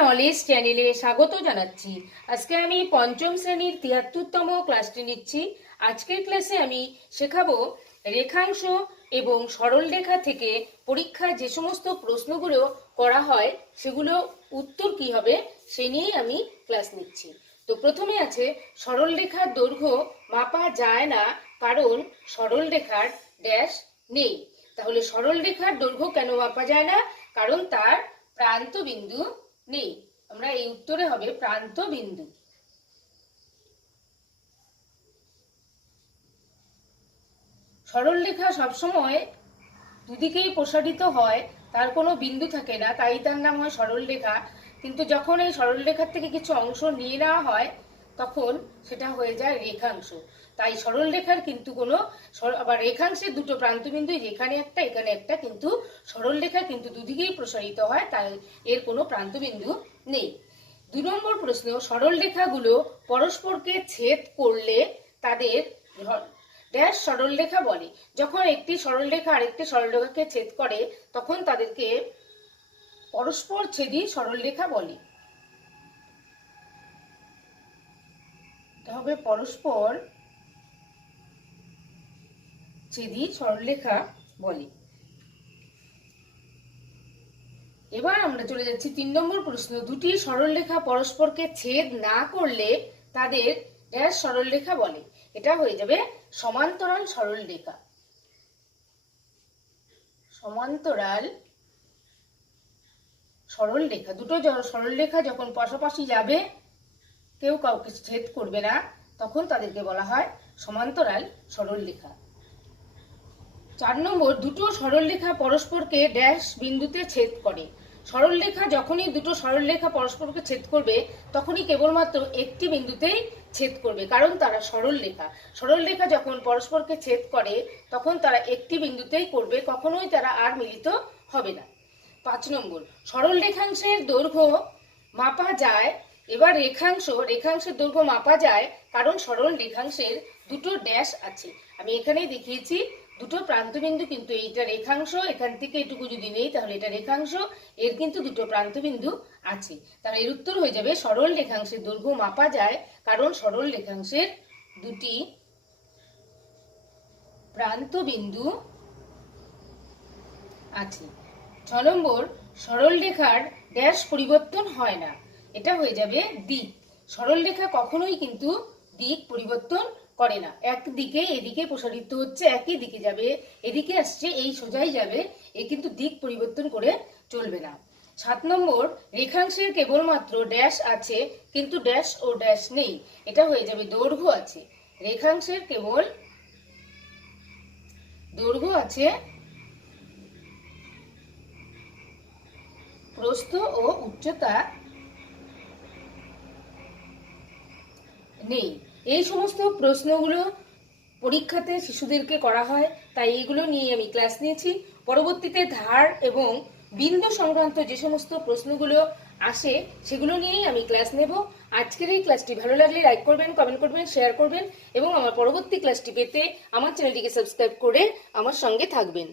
Knowledge চ্যানেলে স্বাগত জানাচ্ছি। আজকে আমি পঞ্চম শ্রেণীর ৭৩তম ক্লাসটি নিচ্ছি। আজকের ক্লাসে আমি শেখাবো রেখাংশ এবং সরলরেখা থেকে পরীক্ষায় যে সমস্ত প্রশ্নগুলো করা হয় সেগুলো উত্তর কি হবে সেই নিয়েই আমি ক্লাস নিচ্ছি। তো প্রথমে আছে সরলরেখার দৈর্ঘ্য মাপা যায় না কারণ সরলরেখার ড্যাশ নেই। তাহলে সরলরেখার দৈর্ঘ্য কেন মাপা যায় না? কারণ তার প্রান্ত বিন্দু নেই। আমরা এই উত্তরে হবে প্রান্ত বিন্দু। সরলরেখা সবসময় দুদিকেই প্রসারিত হয়, তার কোনো বিন্দু থাকে না, তাই তার নাম হয় সরলরেখা। কিন্তু যখন এই সরলরেখার থেকে কিছু অংশ নিয়ে নেওয়া হয় তখন সেটা হয়ে যায় রেখাংশ। তাই সরলরেখার কিন্তু কোনো আবার রেখাংশের দুটো প্রান্তবিন্দু এখানে একটা এখানে একটা, কিন্তু সরলরেখা কিন্তু দুদিকেই প্রসারিত হয়, তাই এর কোনো প্রান্তবিন্দু নেই। ২ নম্বর প্রশ্ন, সরলরেখাগুলো পরস্পরকে ছেদ করলে তাদের ড্যাশ সরলরেখা বলে। যখন একটি সরলরেখা আরেকটি সরলরেখাকে ছেদ করে তখন তাদেরকে পরস্পর ছেদী সরলরেখা বলে। হবে পরস্পর ছেদী সরলরেখা বলে। এবার আমরা চলে যাচ্ছি ৩ নম্বর প্রশ্ন, দুটি সরলরেখা পরস্পরকে ছেদ না করলে তাদের ড্যাশ সরলরেখা বলে। এটা হয়ে যাবে সমান্তরাল সরলরেখা। সমান্তরাল সরলরেখা, দুটো সরলরেখা যখন পাশাপাশি যাবে, কেউ কাউকে ছেদ করবে না, তখন তাদেরকে বলা হয় সমান্তরাল সরলরেখা। ৪ নম্বর, দুটো সরলরেখা পরস্পরকে ড্যাশ বিন্দুতে ছেদ করে। সরলরেখা যখনই দুটো সরলরেখা পরস্পরকে ছেদ করবে তখনই কেবলমাত্র একটি বিন্দুতেই ছেদ করবে, কারণ তারা সরলরেখা। সরলরেখা যখন পরস্পরকে ছেদ করে তখন তারা একটি বিন্দুতেই করবে, কখনোই তারা আর মিলিত হবে না। ৫ নম্বর, সরল রেখাংশের দৈর্ঘ্য মাপা যায়। এবার রেখাংশের দৈর্ঘ্য মাপা যায় কারণ সরল রেখাংশের দুটো ড্যাশ আছে। আমি এখানেই দেখিয়েছি দুটো প্রান্তবিন্দু, কিন্তু এইটা রেখাংশ, এখান থেকে এটুকু যদি নেই তাহলে এটা রেখাংশ, এর কিন্তু দুটো প্রান্তবিন্দু আছে। তাহলে এর উত্তর হয়ে যাবে সরল রেখাংশের দৈর্ঘ্য মাপা যায় কারণ সরল রেখাংশের দুটি প্রান্তবিন্দু আছে। ৬ নম্বর, সরলরেখার ড্যাশ পরিবর্তন হয় না। এটা হয়ে যাবে দিক। সরলরেখা কখনোই কিন্তু দিক পরিবর্তন করে না, একদিকে এদিকে প্রসারিত হচ্ছে, একই দিকে যাবে, এদিকে আসছে এই সোজাই যাবে, এ কিন্তু দিক পরিবর্তন করে চলবে না। ৭ নম্বর, রেখাংশের কেবলমাত্র ড্যাশ আছে কিন্তু ড্যাশ ও ড্যাশ নেই। এটা হয়ে যাবে দৈর্ঘ্য আছে। রেখাংশের কেবল দৈর্ঘ্য আছে, প্রস্থ ও উচ্চতা নেই। এই সমস্ত প্রশ্নগুলো পরীক্ষাতে শিশুদেরকে করা হয়, তাই এইগুলো নিয়ে আমি ক্লাস নিয়েছি। পরবর্তীতে ধার এবং বিন্দু সংক্রান্ত যে সমস্ত প্রশ্নগুলো আসে সেগুলো নিয়েই আমি ক্লাস নেব। আজকের এই ক্লাসটি ভালো লাগলে লাইক করবেন, কমেন্ট করবেন, শেয়ার করবেন এবং আমার পরবর্তী ক্লাসটি পেতে আমার চ্যানেলটিকে সাবস্ক্রাইব করে আমার সঙ্গে থাকবেন।